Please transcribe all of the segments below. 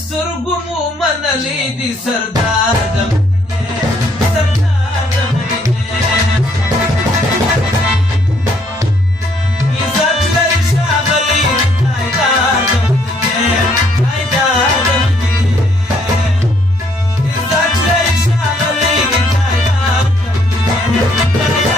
سترګو مو منلې دي سردار د مدینې سردار د مدینې عزت لري ښاغلی تاجدار د مدینې تاجدار د مدینې عزت لري ښاغلی تاجدار د مدینې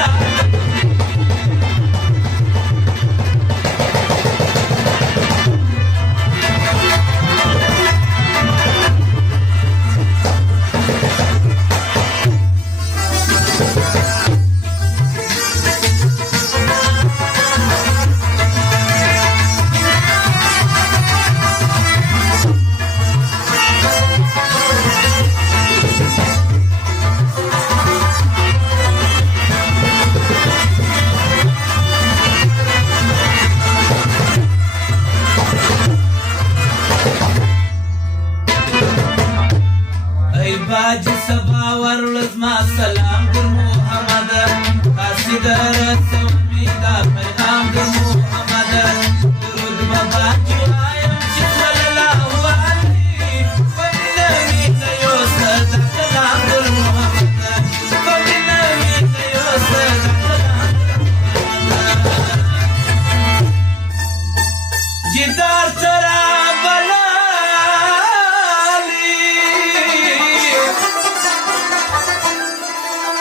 باج سبا ورلز ما سلام گر محمد قاصد رسول میدا پیغام گر محمد درود بابا جوایم چې صلی الله علیه وسلم یو صدا سلام گر محمد وسلم یو صدا جدار ترا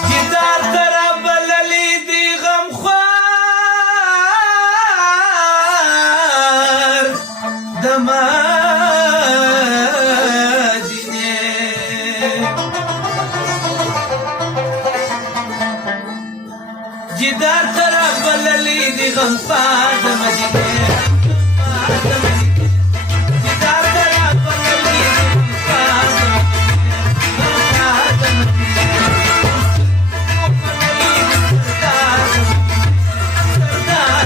جدار ترا بللی دی غمخوار د مدینې جدار ترا بللی دی غمخوار د مدینې سردار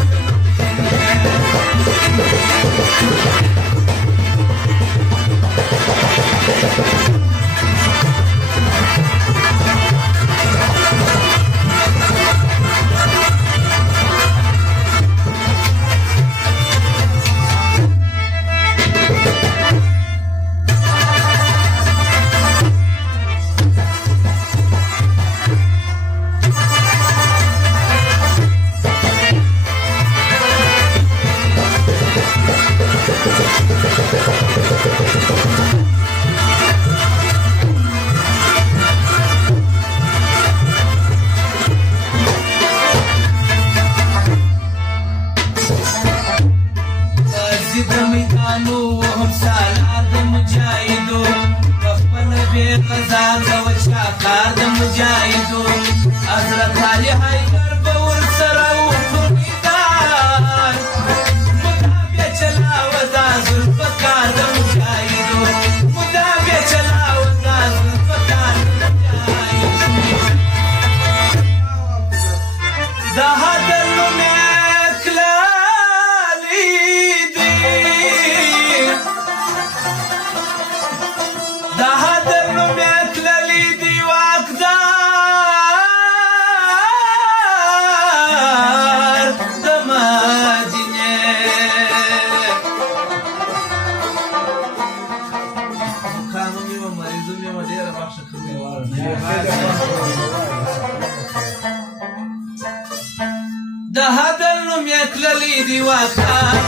د میدانو وهم سالار د مجاهدو خپل بے قضا د وچاکار د مجاهدو حضرت علي حیدر به ورسره وکړو میدان مدافع چلاوه دا ذوالفقار د مجاهدو مدافع چلاوه دا ذوالفقار د مجاهدو د هدر نومې د هدل نوم یې تللی دی واکدار